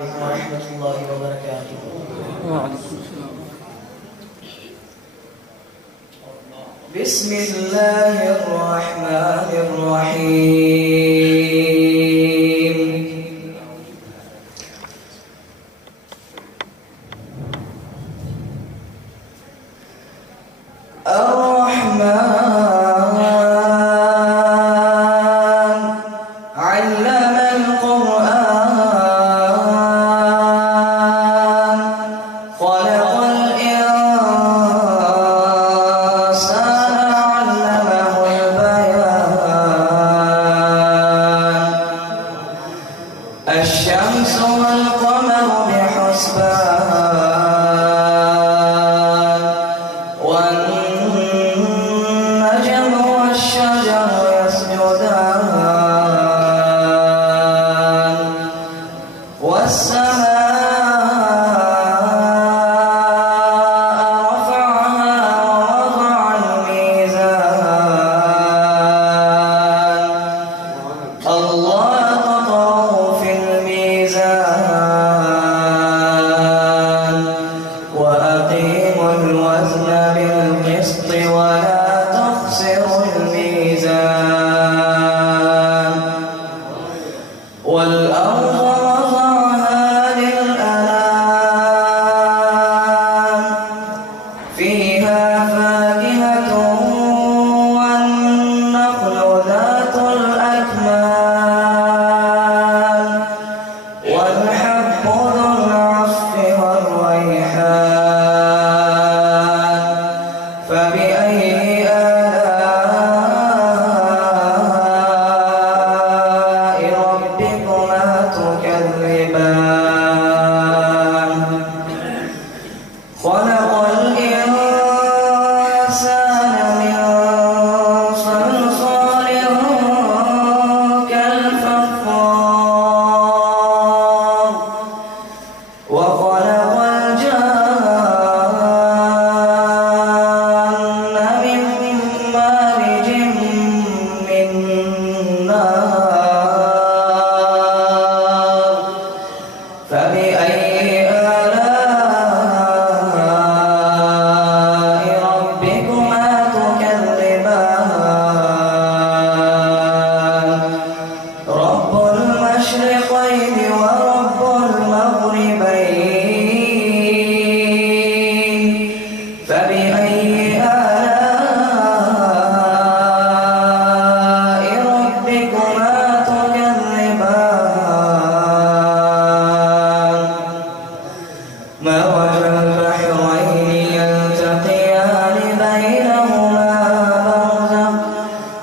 ورحمة الله وبركاته. وعليكم السلام. بسم الله الرحمن الرحيم. الرحمن علم القرآن خلق الإنسان علمه البيان الشمس والقمر بحسبان والنجم والشجر يسجدان والسماء رفعها ووضع الميزان الله تطغوا في الميزان وأقيموا الوزن بالقسط ولا تخسروا الميزان والأرض وضعها للأنام فيها فاكهة والنخل ذات الأكمام والحب ذو العصف والريحان فبأي آلاء ربكما تكذبان خلق الإنسان من صلصال كالفخار وخلق الجان من مارج من نار فبأي آلاء ربكما تكذبان رب المشرقين ورب المغربين فبأي آلاء ربكما تكذبان مرج البحرين يلتقيان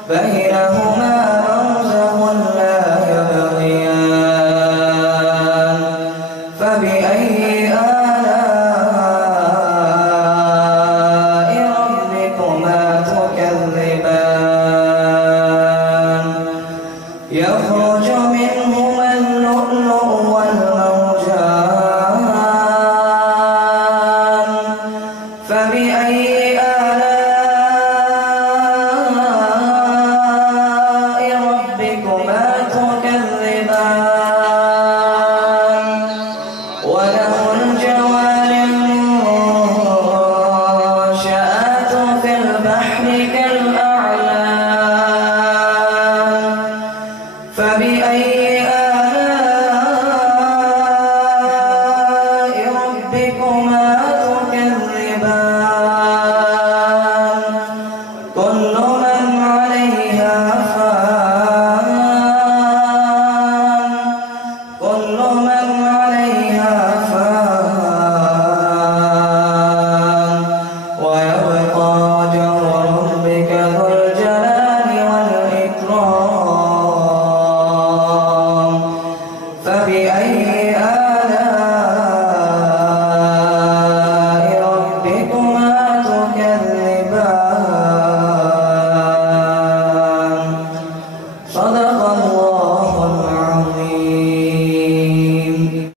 بينهما برزخ لا يبغيان فبأي